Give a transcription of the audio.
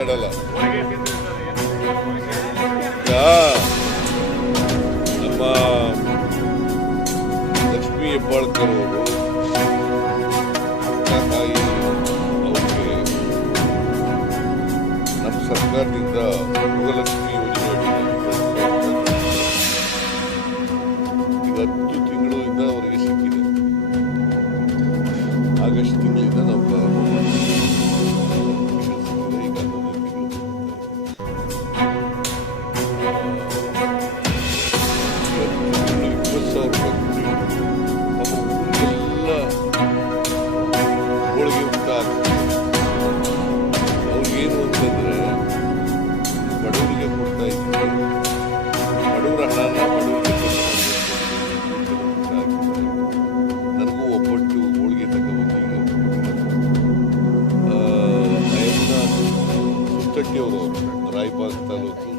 ಮಾಡಲ್ಲ. ಈಗ ನಮ್ಮ ಲಕ್ಷ್ಮೀ ಹೆಬ್ಬಾಳ್ಕರ್ ಅವರು ಅಕ್ಕ ತಾಯಿ ಅವ್ರಿಗೆ ನಮ್ಮ ಸರ್ಕಾರದಿಂದ ಗೃಹಲಕ್ಷ್ಮಿ ಯೋಜನೆ ಈಗ 10 ತಿಂಗಳಿಂದ ಅವರಿಗೆ ಸಿಕ್ಕಿದೆ. ಆಗಸ್ಟ್ ತಿಂಗಳಿಂದ ನಾವು ಈಗ 20,000 ರೂಪಾಯಿ ನಮ್ಮ ಊರಿಗೆಲ್ಲ ಹೋಳಿಗೆ ಊಟ ಆಗ್ತದೆ. ಅವ್ರಿಗೇನು ಅಂತಂದ್ರೆ ಬಡವರಿಗೆ ಕೊಡ್ತಾ ಇದ್ದೀವಿ, ಬಡವರ ಹಣನ ಬಡವರಿಗೆ ನನಗೂ ಒಬ್ಬಟ್ಟು ಹೋಳಿಗೆ ತಗೊಂಡು ಈಗ ಸುತ್ತಟ್ಟಿಯವರು ರಾಯಬಾಗ್ ತಾಲೂಕು